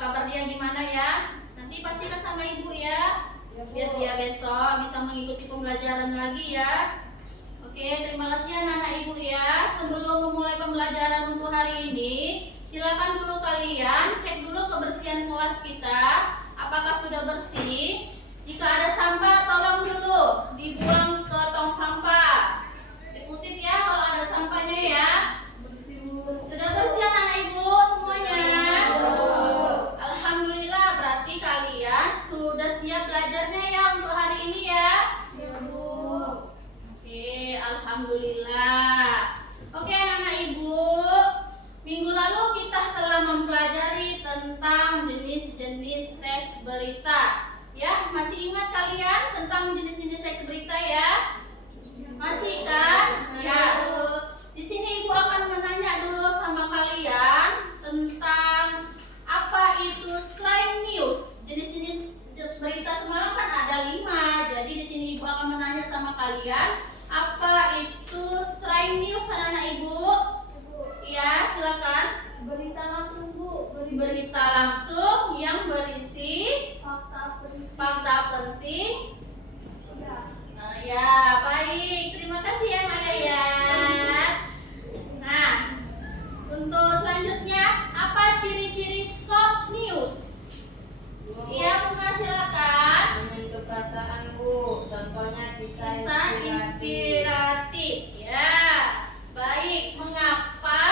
kabar dia gimana ya. Nanti pastikan sama ibu ya, biar dia besok bisa mengikuti pembelajaran lagi ya. Oke, terima kasih anak-anak ibu ya. Sebelum memulai pembelajaran untuk hari ini, silakan dulu kalian cek dulu kebersihan kelas kita, apakah sudah bersih. Jika ada sampah, tolong dulu dibuang ke tong sampah. Dikutip ya kalau ada sampahnya ya. Sudah bersih anak-anak ibu semuanya? Alhamdulillah, berarti kalian sudah siap belajarnya ya untuk hari ini ya. Oke, alhamdulillah. Oke anak-anak ibu, minggu lalu kita telah mempelajari tentang jenis-jenis teks berita. Ya, masih ingat kalian tentang jenis-jenis teks berita ya? Masih kan? Ya. Di sini ibu akan menanya dulu sama kalian tentang apa itu stray news. Jenis-jenis berita semalam kan ada 5. Jadi di sini ibu akan menanya sama kalian apa itu stray news anak-anak ibu? Iya, silakan. Berita langsung Bu. Berita langsung yang berisi fakta penting. Nah, ya, baik. Terima kasih ya Maya ya. Nah, untuk selanjutnya apa ciri-ciri short news? Iya, Bunga silakan. Menyentuh perasaan Bu. Contohnya kisah Inspiratif. Ya, baik. Mengapa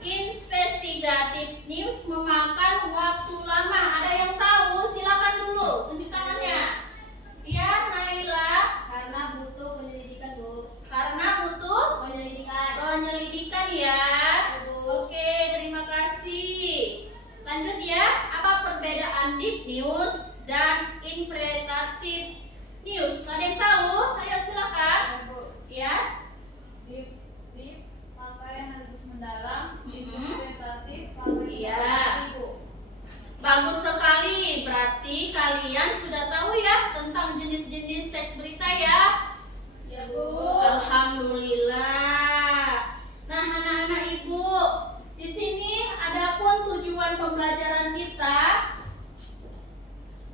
investigatif news memakan waktu lama? Ada yang tahu? Silakan dulu, tunjuk tangannya. Iya, Naila. Karena butuh penyelidikan Bu. Karena butuh penyelidikan ya. Oke, terima kasih. Lanjut ya. Apa perbedaan deep news dan interpretatif news? Ada yang tahu? Saya silakan. Ya. Deep pakai analisis mendalam, interpretatif Iya. Bu. Bagus sekali. Berarti kalian sudah tahu ya tentang jenis-jenis teks berita ya. Ya Bu. Alhamdulillah. Nah, anak-anak ibu, di sini adapun tujuan pembelajaran kita.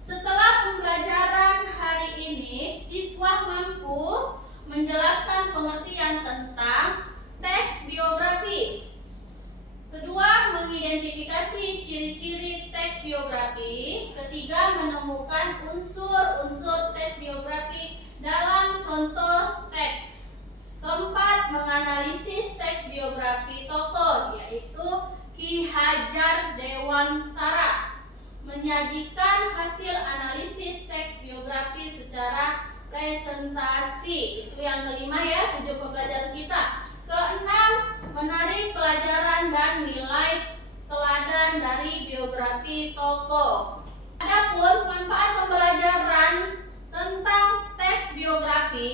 Setelah pembelajaran hari ini, siswa mampu menjelaskan pengertian tentang teks biografi. Kedua, mengidentifikasi ciri-ciri teks biografi. Ketiga, menemukan unsur-unsur teks biografi dalam contoh teks. Keempat, menganalisis teks biografi tokoh, yaitu Ki Hajar Dewantara. Menyajikan hasil analisis teks biografi secara presentasi. Itu yang kelima ya, tujuan pembelajaran kita. Keenam, menarik pelajaran dan nilai teladan dari biografi tokoh. Adapun manfaat pembelajaran tentang teks biografi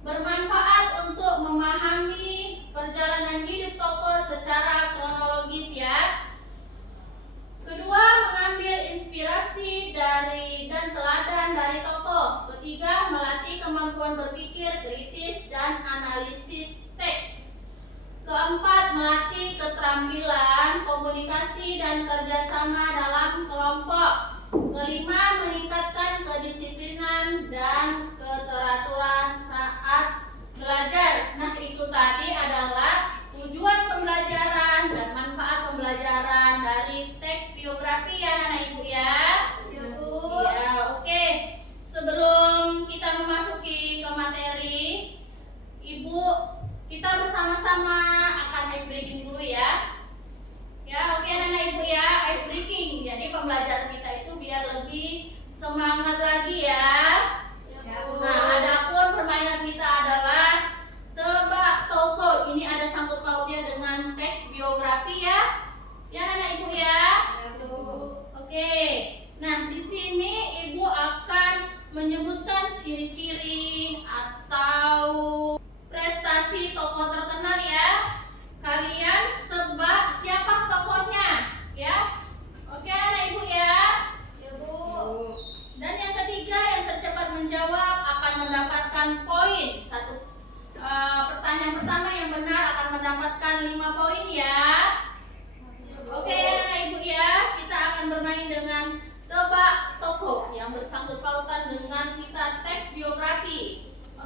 bermanfaat untuk memahami perjalanan hidup tokoh secara kronologis ya. Kedua, mengambil inspirasi dari dan teladan dari tokoh. Ketiga, melatih kemampuan berpikir kritis dan analisis teks. Keempat, melatih keterampilan komunikasi dan kerjasama dalam kelompok. Kelima, meningkatkan kedisiplinan dan keteraturan saat belajar. Nah, itu tadi adalah tujuan pembelajaran dan manfaat pembelajaran dari teks biografi ya anak-anak ibu ya. Ya Bu. Ya, oke. Sebelum kita memasuki ke materi, ibu, kita bersama-sama akan ice breaking dulu ya. Ya, oke anak-anak ibu ya, ice breaking. Jadi pembelajaran kita itu biar lebih semangat lagi ya. Ya Bu. Nah, adapun permainan kita adalah tebak tokoh. Ini ada sangkut pautnya dengan teks biografi ya. Ya anak-anak ibu ya.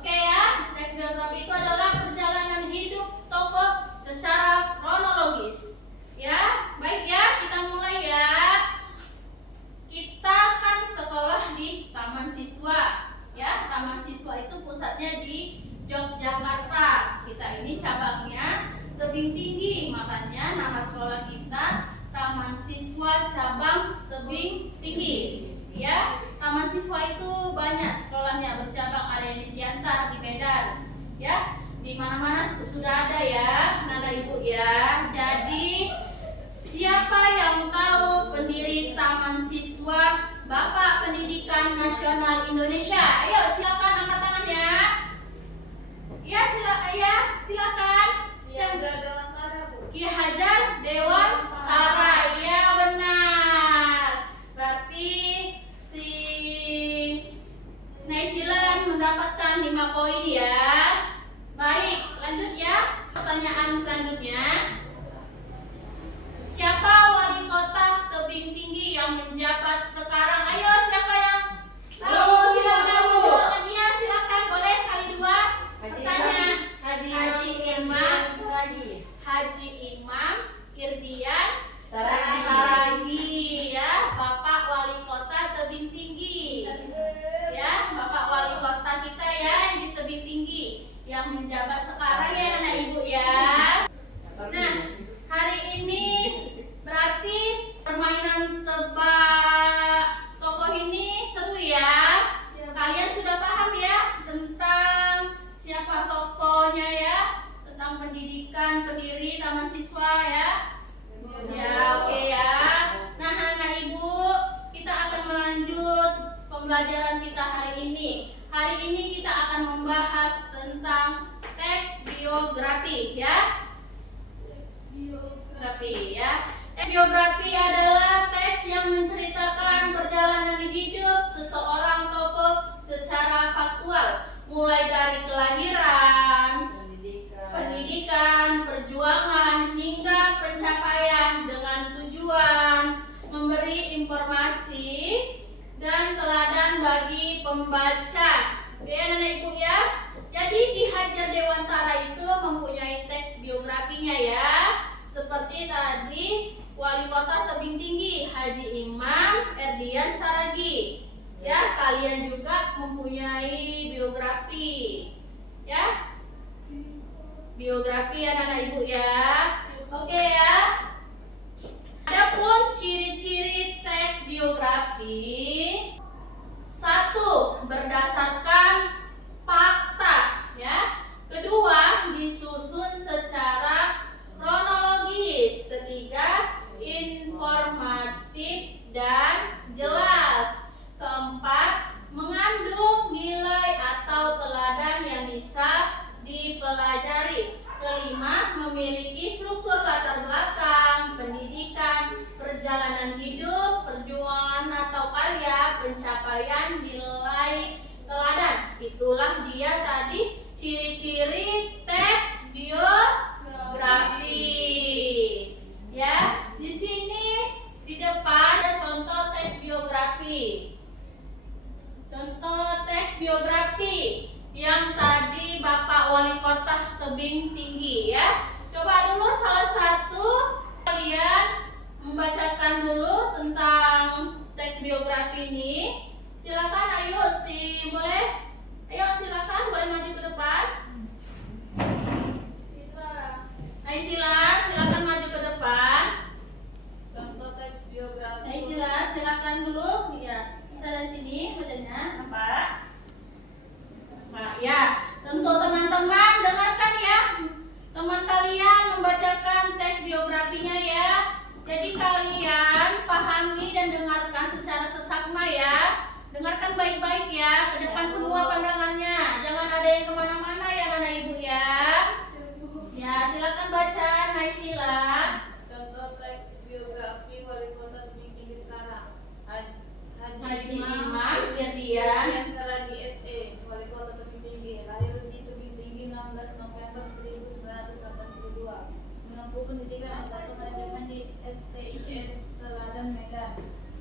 Oke ya, teks biografi itu adalah perjalanan hidup tokoh secara kronologis. Ya, baik ya, kita mulai ya. Kita kan sekolah di Taman Siswa. Ya, Taman Siswa itu pusatnya di Yogyakarta. Kita ini cabangnya Tebing Tinggi, makanya nama sekolah kita Taman Siswa Cabang Tebing Tinggi. Ya, Taman Siswa itu banyak sekolahnya bercabang, ada yang di Siantar, di Medan. Ya, di mana-mana sudah ada ya, Nana Ibu ya. Jadi siapa yang tahu pendiri Taman Siswa Bapak Pendidikan Nasional Indonesia? Ayo silakan angkat tangannya. Ya, silakan. Ki Hajar Dewantara. Iya benar. Berarti si Naisila mendapatkan 5 poin ya. Baik, lanjut ya. Pertanyaan selanjutnya. Siapa wali kota Tebing Tinggi yang menjabat sekarang? Ayo, siapa yang tahu? Silakan menjawab. Iya, silakan. Boleh kali 2. Pertanyaan. Haji Imam Irdian Saragi ya, Bapak Wali Kota Tebing Tinggi. Ya, Bapak Wali Kota kita ya yang di Tebing Tinggi yang menjabat sekarang ya anak ibu ya. Nah, hari ini berarti permainan tebak tokoh ini seru ya. Kalian sudah paham ya tentang siapa tokohnya ya, tentang pendidikan pendiri Taman Siswa ya. Ya, oke ya. Nah, anak ibu, kita akan melanjut pembelajaran kita hari ini. Hari ini kita akan membahas tentang teks biografi ya. Biografi ya. Teks biografi adalah teks yang menceritakan perjalanan hidup seseorang tokoh secara faktual, mulai dari kelahiran, pendidikan, perjuangan, hingga pencapaian dengan tujuan memberi informasi dan teladan bagi pembaca. Ya, anak ibu ya. Jadi Ki Hajar Dewantara itu mempunyai teks biografinya ya. Seperti tadi Wali Kota Tebing Tinggi Haji Imam Irdian Saragi. Ya, kalian juga mempunyai biografi. Ya. Biografi anak-anak ibu ya. Oke ya. Adapun ciri-ciri teks biografi. 1. Berdasarkan fakta ya. Kedua, disusun secara kronologis. Ketiga, informatif dan jelas. Keempat, mengandung nilai atau teladan yang bisa dipelajari. Kelima, memiliki struktur latar belakang, pendidikan, perjalanan hidup, perjuangan atau karya, pencapaian, nilai, teladan. Itulah dia tadi ciri-ciri teks biografi. Ya, di sini di depan ada contoh teks biografi. Contoh teks biografi yang tadi Bapak Wali Kota Tebing Tinggi ya. Coba dulu salah satu kalian membacakan dulu tentang teks biografi ini. Silakan, ayo boleh. Ayo silakan, boleh maju ke depan. Silakan maju ke depan. Contoh teks biografi. Silakan dulu. Ya, bisa dari sini bacanya apa? Nah, ya, tentu teman-teman dengarkan ya. Teman kalian membacakan teks biografinya ya. Jadi kalian pahami dan dengarkan secara seksama ya. Dengarkan baik-baik ya. Ke depan semua pandangannya. Jangan ada yang kemana-mana ya anak ibu ya. Ya, silakan baca Naisila. Contoh teks biografi Wali Kota Tebing Tinggi sekarang. Haji Imam Irdian Saragi SE, Wali Kota Tebing Tinggi, lahir di Tebing Tinggi 16 November 1982. Menempuh pendidikan S1 manajemen di STIN Teladan Medan.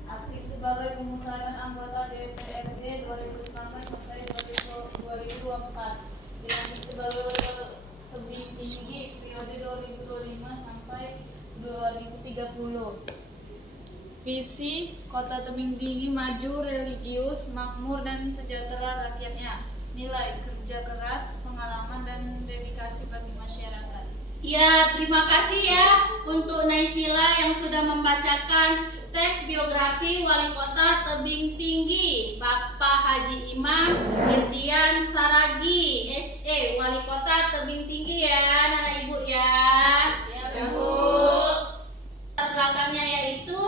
Aktif sebagai pengusaha dan anggota DPRD 2019 sampai 2024. Visi Kota Tebing Tinggi maju, religius, makmur, dan sejahtera rakyatnya. Nilai kerja keras, pengalaman, dan dedikasi bagi masyarakat. Ya, terima kasih ya untuk Naysila yang sudah membacakan teks biografi Wali Kota Tebing Tinggi, Bapak Haji Imam Irdian Saragi, SE, Wali Kota Tebing Tinggi ya, Anak Ibu ya. Ya, Bu. Belakangnya yaitu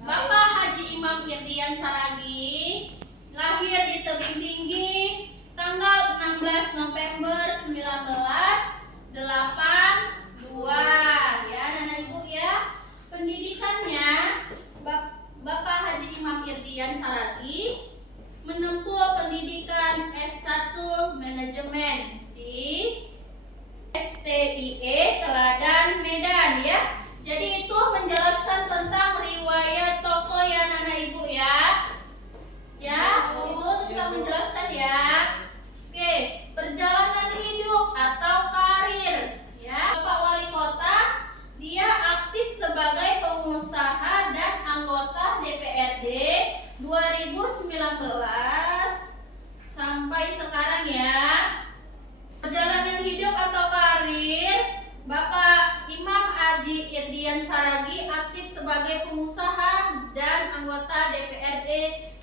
Bapak Haji Imam Irdian Saragi, lahir di Tebing Tinggi tanggal 16 November 1982 ya, Anak Ibu ya. Pendidikannya Bapak Haji Imam Irdian Saragi menempuh pendidikan S1 Manajemen di STIE Teladan Medan ya. Jadi itu menjelaskan tentang riwayat tokoh ya, Anak Ibu ya. Ya, Ibu juga menjelaskan ya. Oke, perjalanan hidup atau karir ya. Bapak Wali Kota dia aktif sebagai pengusaha dan anggota DPRD 2019 sampai sekarang ya. Perjalanan hidup atau karir Bapak Imam Haji Irdian Saragi aktif sebagai pengusaha dan anggota DPRD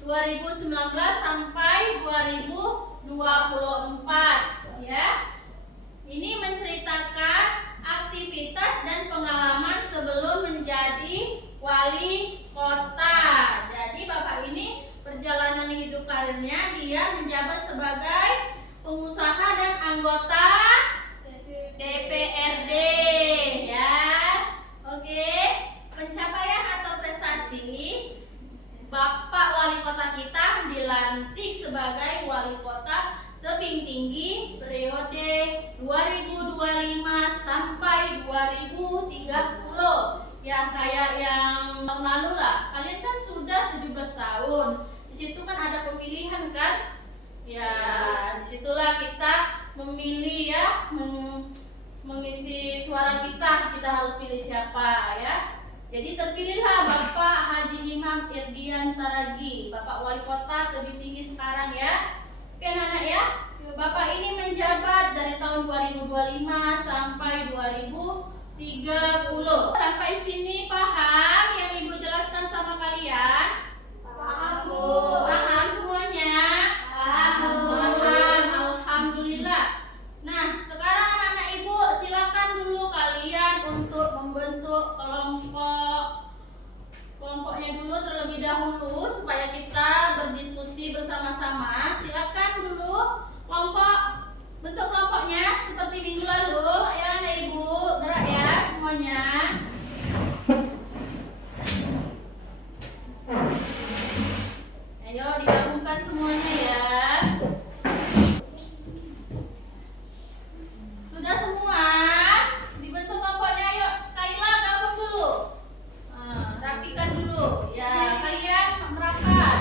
2019 sampai 2024 ya. Ini menceritakan aktivitas dan pengalaman sebelum menjadi wali kota. Jadi Bapak ini perjalanan hidup karirnya dia menjabat sebagai pengusaha dan anggota DPRD ya. Oke, pencapaian atau prestasi Bapak Wali Kota kita dilantik sebagai Wali Kota Tebing Tinggi periode 2025 sampai 2030 ya, kayak yang tahun lalu lah. Kalian kan sudah 17 tahun. Di situ kan ada pemilihan kan? Ya, disitulah kita memilih ya, mengisi suara kita harus pilih siapa ya. Jadi terpilihlah Bapak Haji Imam Irdian Saragi, Bapak Wali Kota Tebing Tinggi sekarang ya. Oke anak ya, Bapak ini menjabat dari tahun 2025 sampai 2030. Sampai sini paham yang Ibu jelaskan sama kalian? Paham Bu. Paham semuanya? Paham Bu. Paham, alhamdulillah. Nah sekarang anak-anak Ibu silakan dulu kalian untuk membentuk kelompoknya dulu terlebih dahulu supaya kita berdiskusi bersama-sama. Silakan dulu bentuk kelompoknya seperti minggu lalu. Ayo anak Ibu gerak ya semuanya. Ayo digabungkan semuanya ya. Sudah semua dibentuk kelompoknya. Ayo Kaila gabung dulu. Rapikan dulu ya, kalian merapat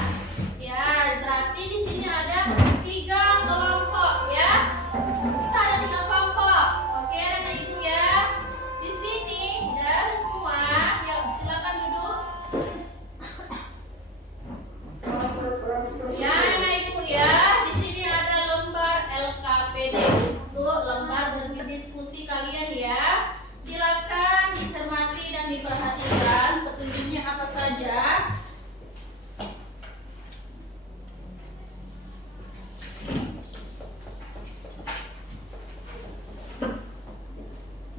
ya. Berarti di sini ada 3 kelompok ya. Kita ada 3 kelompok. Oke anak Ibu ya. Di sini udah semua. Yuk silakan duduk. Ya anak Ibu ya. Di sini ada lembar LKPD untuk lembar berdiskusi kalian ya. Silakan dicermati dan diperhatikan petunjuknya apa saja.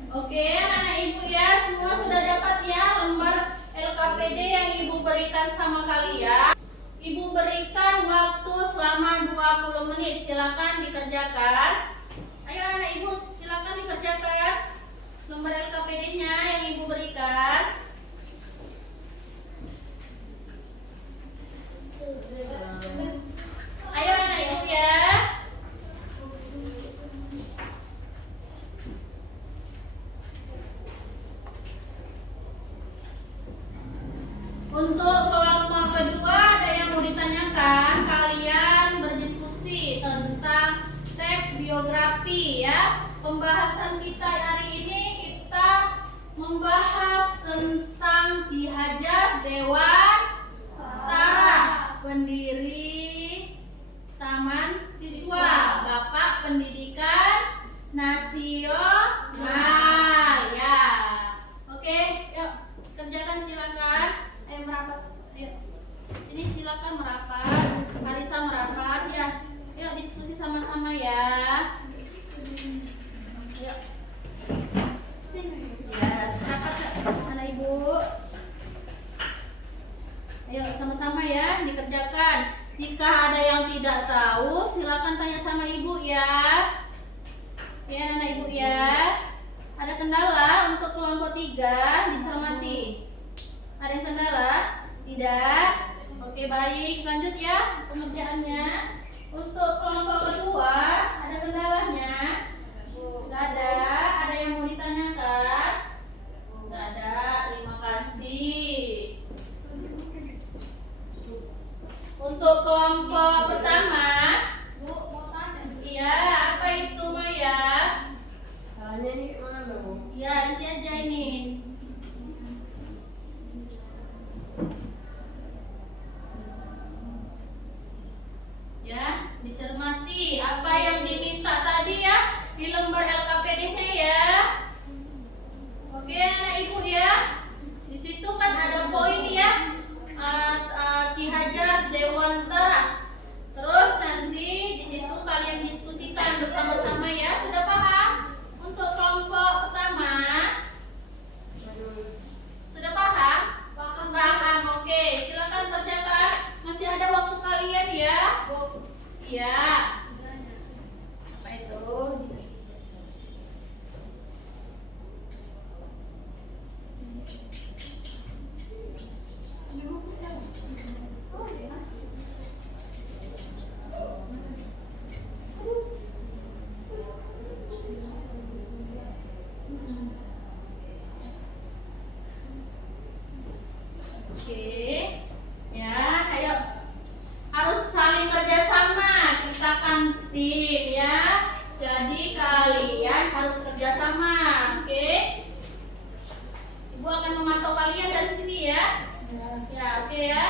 Oke, anak Ibu ya, semua sudah dapat ya lembar LKPD yang Ibu berikan sama kalian. Ibu berikan waktu selama 20 menit. Silakan dikerjakan. Ayo anak Ibu, silakan dikerjakan lembar LKPD-nya yang Ibu berikan. Ayo anak Ibu ya. Untuk kelompok kedua ada yang mau ditanyakan. Kalian berdiskusi tentang teks biografi ya. Pembahasan kita hari ini kita membahas tentang Ki Hajar Dewan pendiri Taman Siswa, Bapak Pendidikan Nasional ya. Oke, yuk kerjakan silakan. Merapat. Ayo. Sini silakan merapat. Marisa merapat ya. Yuk diskusi sama-sama ya. Yuk. Ya, merapat mana Ibu? Ayo sama-sama ya dikerjakan. Jika ada yang tidak tahu, silakan tanya sama Ibu ya. Ya, anak Ibu ya. Ada kendala untuk kelompok 3 dicermati. Ada yang kendala? Tidak. Oke, baik. Lanjut ya pengerjaannya. Untuk kelompok kedua, ada kendalanya? Tidak ada. Ada yang mau ditanyakan? Tidak ada. Terima kasih. Untuk kelompok pertama, Bu, mau tanya? Iya, apa itu Maya? Salahnya ini mana Bu? Ya, isi aja ini. Ya, dicermati apa yang diminta tadi ya di lembar LKPD-nya ya. Oke, anak Ibu ya. Di situ kan ada poin ya. Ki Hajar Dewantara. Terus nanti di situ kalian diskusikan bersama-sama ya. Sudah paham? Untuk kelompok pertama sudah paham? Paham. Oke, silakan kerjakan. Masih ada waktu kalian ya. Iya. Apa itu? Oke, ya, ayo harus saling kerjasama. Kita kan tim ya, jadi kalian harus kerjasama. Oke, Ibu akan memantau kalian dari sini ya. Ya, oke ya.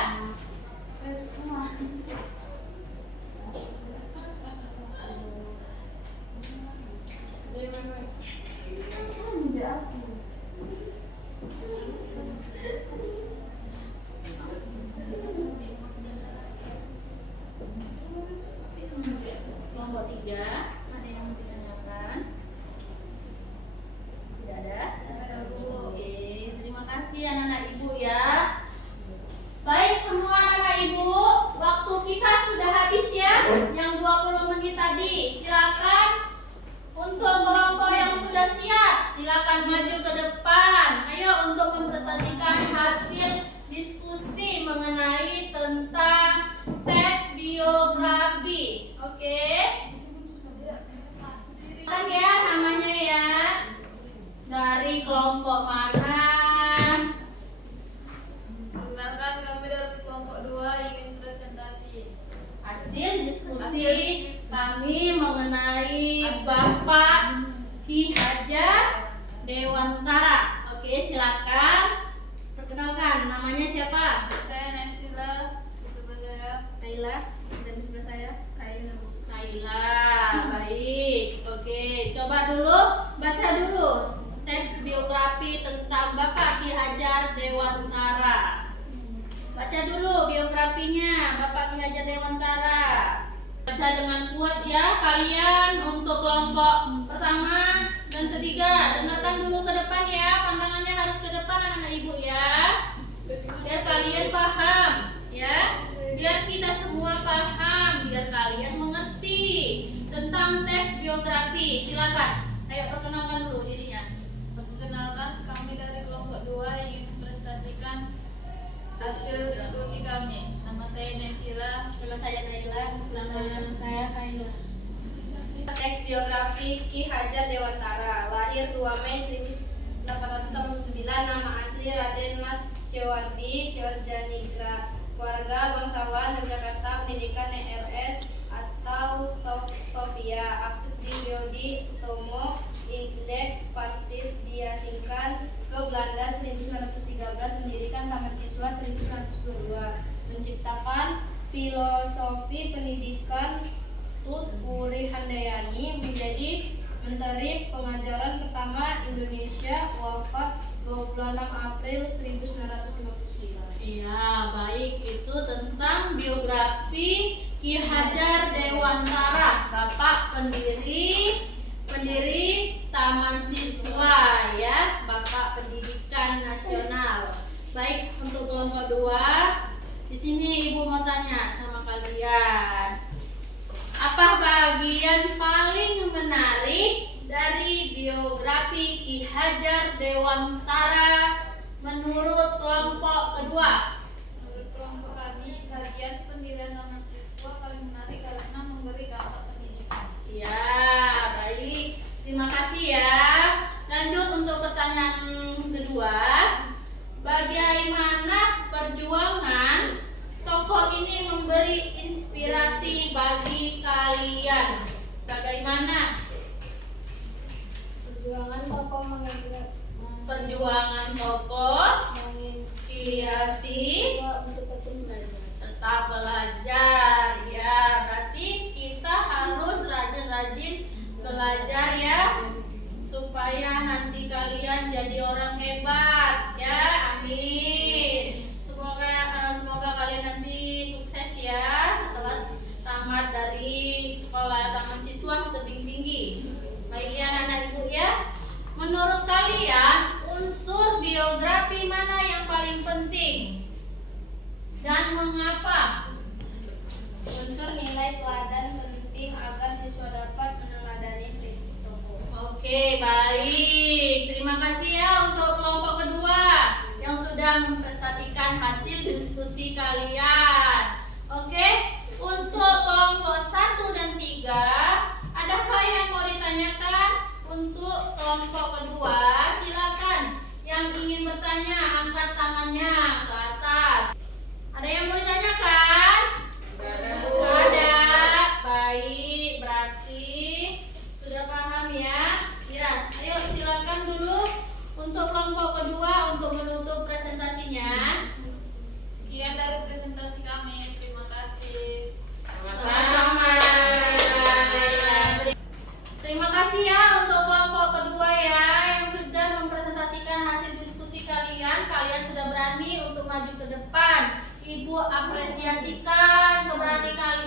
Kelompok 3, ada yang mau ditanyakan? Tidak ada? Oke, terima kasih anak-anak Ibu ya. Baik semua anak-anak Ibu, waktu kita sudah habis ya, yang 20 menit tadi. Silakan untuk kelompok yang sudah siap, silakan maju ke depan. Ayo untuk mempresentasikan hasil diskusi mengenai tentang teks biografi. Oke? Kan ya namanya ya. Dari kelompok mana? Perkenalkan kami dari kelompok 2 ingin presentasi. Hasil diskusi kami mengenai Bapak Ki Hajar Dewantara. Oke, silakan. Perkenalkan, namanya siapa? Saya Nansila, di sebelah saya Kaila. Dan di sebelah saya Kaila. Kaila. Baik. Oke, coba dulu baca dulu teks biografi tentang Bapak Ki Hajar Dewantara. Baca dulu biografinya Bapak Ki Hajar Dewantara. Baca dengan kuat ya kalian untuk kelompok pertama dan ketiga. Dengarkan dulu ke depan ya, pandangannya harus ke depan anak-anak Ibu ya. Biar kalian paham ya. Biar kita semua paham, biar kalian mengerti tentang teks biografi. Silakan. Ayo perkenalkan dulu dirinya. Perkenalkan kami dari kelompok 2 ingin mempresentasikan hasil diskusi kami. Nama saya Nansila. Nama saya Naila. Nama saya Kaila. Teks biografi Ki Hajar Dewantara, lahir 2 Mei 1889, nama asli Raden Mas Syawardi Syarjanigra, warga bangsawan Yogyakarta, pendidikan ELS atau Stovia, aktif di Yodi Tomo, indeks partis diasingkan ke Belanda 1913, mendirikan Taman Siswa 1922, menciptakan Filosofi Pendidikan Tut Puri Handayani menjadi Menteri Pengajaran pertama Indonesia, wafat 26 April 1959. Iya, baik, itu tentang biografi Ki Hajar Dewantara, Bapak pendiri Taman Siswa ya, Bapak Pendidikan Nasional. Baik, untuk kelompok 2, di sini Ibu mau tanya sama kalian. Apa bagian paling menarik dari biografi Ki Hajar Dewantara menurut kelompok kedua? Menurut kelompok kami, bagian pendirian taman siswa paling menarik karena memberi dampak pendidikan. Ya, baik. Terima kasih ya. Lanjut untuk pertanyaan kedua. Bagaimana perjuangan tokoh ini memberi inspirasi bagi kalian? Bagaimana? Perjuangan tokoh Perjuangan tokoh menginspirasi untuk tetap belajar ya. Berarti kita harus rajin-rajin belajar ya, supaya nanti kalian jadi orang hebat ya. Amin. Semoga kalian nanti sukses ya setelah tamat dari sekolah taman siswa tebing tinggi. Baik ya anak-anak ibu ya. Menurut kalian unsur biografi mana yang paling penting dan mengapa? Unsur nilai teladan penting agar siswa dapat meneladani prinsip tokoh. Oke, baik. Terima kasih ya untuk kelompok kedua yang sudah mempresentasikan hasil diskusi kalian. Oke, untuk kelompok 1 dan 3, adakah yang mau ditanyakan? Untuk kelompok kedua, silakan. Yang ingin bertanya, angkat tangannya ke atas. Ada yang mau ditanyakan? Nggak ada. Baik, berarti sudah paham ya. Ya, ayo silakan dulu untuk kelompok kedua untuk menutup presentasinya. Sekian dari presentasi kami. Terima kasih. Sama-sama. Terima kasih ya untuk kelompok kedua ya yang sudah mempresentasikan hasil diskusi kalian. Kalian sudah berani untuk maju ke depan. Ibu apresiasikan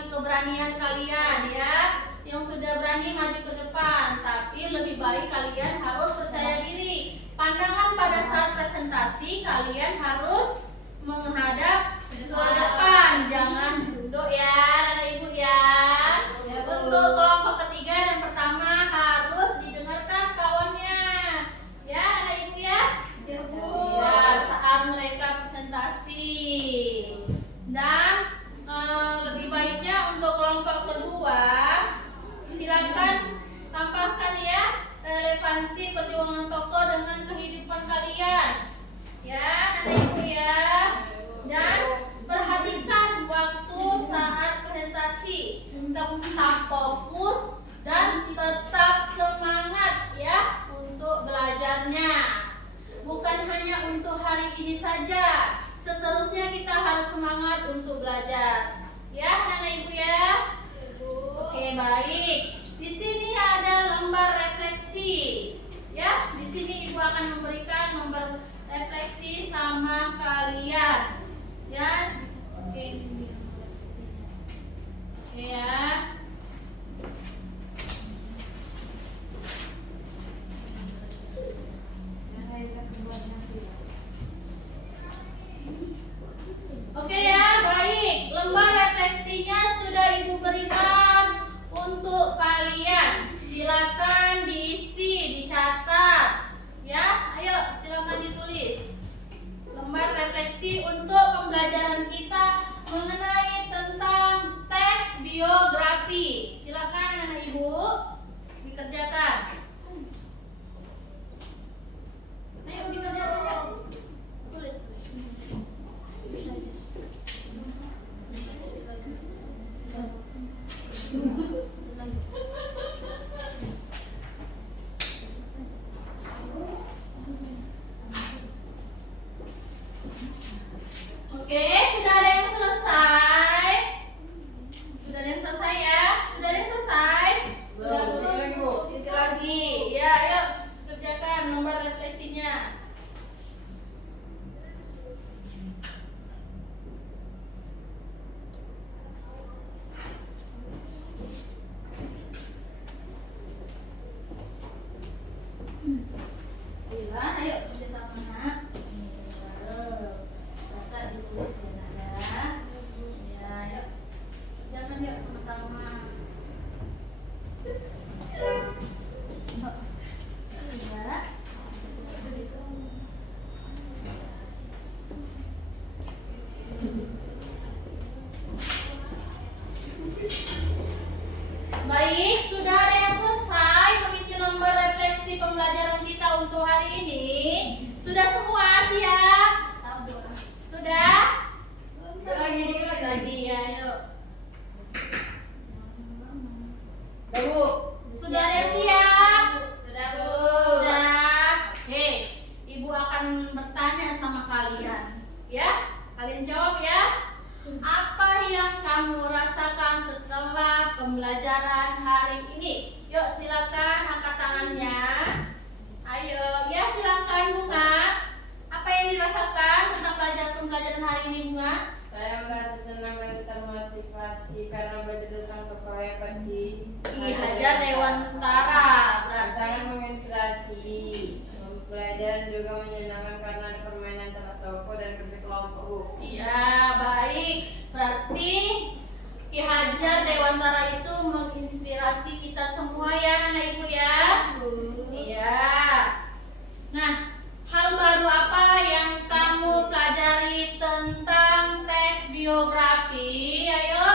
keberanian kalian ya, yang sudah berani maju ke depan. Tapi lebih baik kalian harus percaya diri. Pandangan pada saat presentasi kalian harus menghadap ke depan, jangan duduk ya anak ibu ya. Untuk kelompok ketiga dan pertama harus didengarkan kawannya ya anak ibu ya. Ya, saat mereka presentasi. Dan lebih baiknya untuk kelompok kedua, silakan tampilkan ya relevansi perjuangan tokoh dengan kehidupan kalian ya anak ibu ya. Dan perhatikan waktu saat presentasi, tetap fokus dan tetap semangat ya untuk belajarnya. Bukan hanya untuk hari ini saja, seterusnya kita harus semangat untuk belajar ya anak ibu ya. Oke, baik. Di sini ada lembar refleksi ya. Di sini ibu akan memberikan lembar refleksi sama kalian ya. Oke ya. Oke ya, baik. Lembar refleksinya sudah ibu berikan untuk kalian. Silakan diisi, dicatat ya. Ayo silakan ditulis. Lembar refleksi untuk pembelajaran kita mengenai tentang teks biografi. Silakan anak ibu dikerjakan. Ayo dikerjakan. Tulis. Oke, sudah ada yang selesai? pembelajaran hari ini. Yuk silakan angkat tangannya. Ayo, ya silakan Bunga. Apa yang dirasakan tentang pembelajaran hari ini Bunga? Saya merasa senang dan termotivasi karena belajar tentang tokoh hebat di Ki Hajar Dewantara. sangat menginspirasi. Pelajaran juga menyenangkan karena ada permainan antara tokoh dan bersekelompok, Bu. Iya, baik. Berarti Ki Hajar Dewantara itu menginspirasi kita semua ya anak ibu ya. Iya. Nah, hal baru apa yang kamu pelajari tentang teks biografi? Ayo,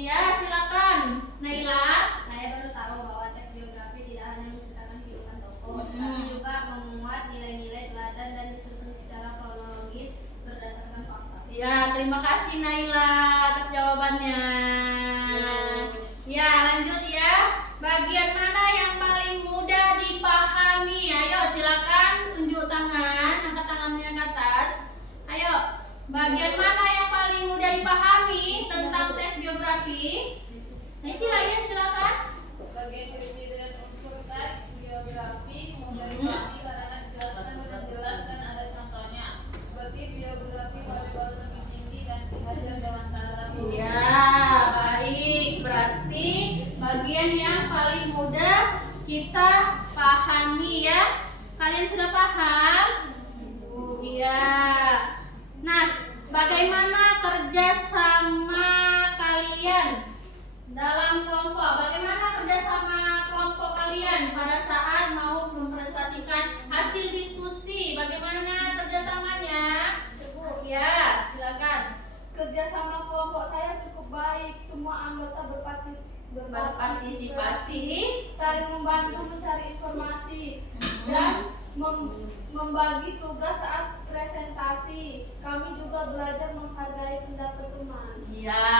ya silakan. Naila. Saya baru tahu bahwa teks biografi tidak hanya menceritakan kehidupan tokoh, tetapi juga memuat nilai-nilai teladan dan disusun secara kronologis berdasarkan fakta. Ya, terima kasih Naila atas jawabannya. Ya, lanjut ya. Bagian mana yang paling mudah dipahami? Ayo, silakan tunjuk tangan, angkat tangannya ke atas. Ayo, bagian mana yang paling mudah dipahami tentang tes biografi? Naisila ya, silakan. Bagian ciri dan unsur teks biografi mudah dipahami karena dijelaskan dengan jelas dan ada contohnya, seperti biografi Wali Kota Tebing Tinggi dan Ki Hajar Dewantara. Ya, baik. Berarti bagian yang paling mudah kita pahami ya. Kalian sudah paham? Iya. Nah, bagaimana kerja sama kalian dalam kelompok? Bagaimana kerja sama kelompok kalian pada saat mau mempresentasikan hasil diskusi? Bagaimana kerjasamanya? Ya, silakan. Kerjasama kelompok saya cukup baik. Semua anggota Berpartisipasi. saling membantu mencari informasi dan membagi tugas saat presentasi. Kami juga belajar menghargai pendapat teman. Ya,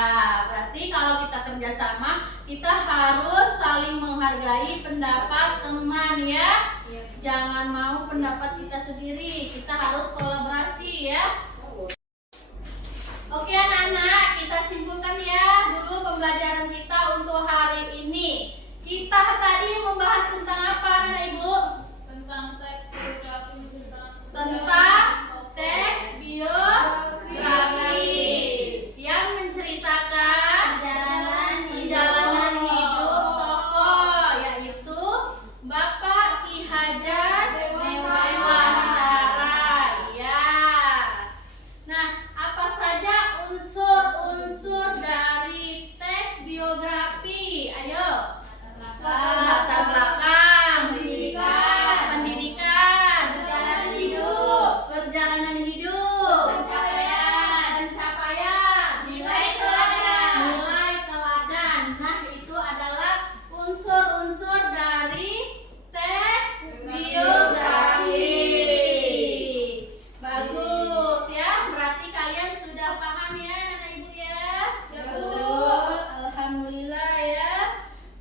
berarti kalau kita kerjasama, kita harus saling menghargai pendapat teman ya. Jangan mau pendapat kita sendiri, kita harus kolaborasi ya. Oke anak-anak, kita simpulkan ya dulu pembelajaran kita untuk hari ini. Kita tadi membahas tentang apa anak ibu? Tentang teks biografi, Tentang teks biografi yang menceritakan perjalanan hidup tokoh, yaitu Bapak Ki Hajar Dewantara. Ya. Nah, apa saja unsur-unsur dari teks biografi? Ayo. Latar belakang, pendidikan, perjalanan hidup, pencapaian, nilai teladan. Nah, itu adalah unsur-unsur dari teks biografi. Bagus ya, berarti kalian sudah paham ya anak ibu ya? Ya, Bu. Bu. Alhamdulillah ya.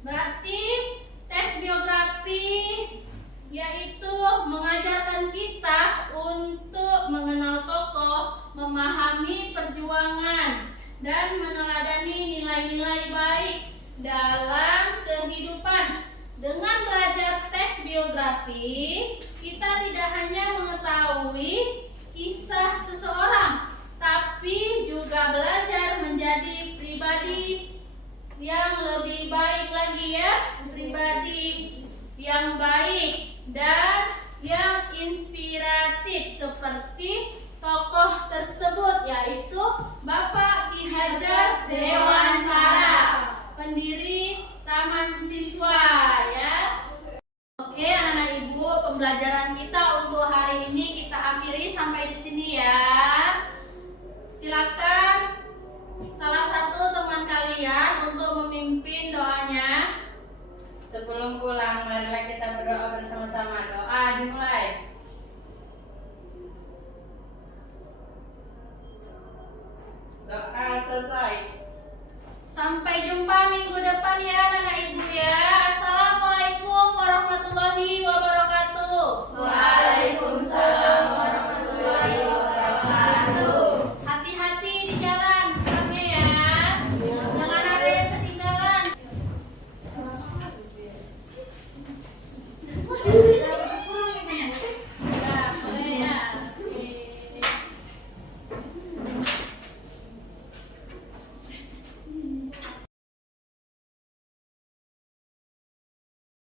Berarti tes biografi yaitu mengajarkan kita untuk mengenal tokoh, memahami perjuangan, dan meneladani nilai-nilai baik dalam kehidupan. Dengan belajar teks biografi, kita tidak hanya mengetahui kisah seseorang, tapi juga belajar menjadi pribadi yang lebih baik lagi ya, pribadi yang baik dan yang inspiratif seperti tokoh tersebut, yaitu Bapak Ki Hajar Dewantara, pendiri Taman Siswa ya. Oke anak-anak ibu, pembelajaran kita untuk hari ini kita akhiri sampai di sini ya. Silakan salah satu teman kalian untuk memimpin doanya. Sebelum pulang, marilah kita berdoa bersama-sama. Doa dimulai. Doa selesai. Sampai jumpa minggu depan ya anak-anak